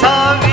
唱。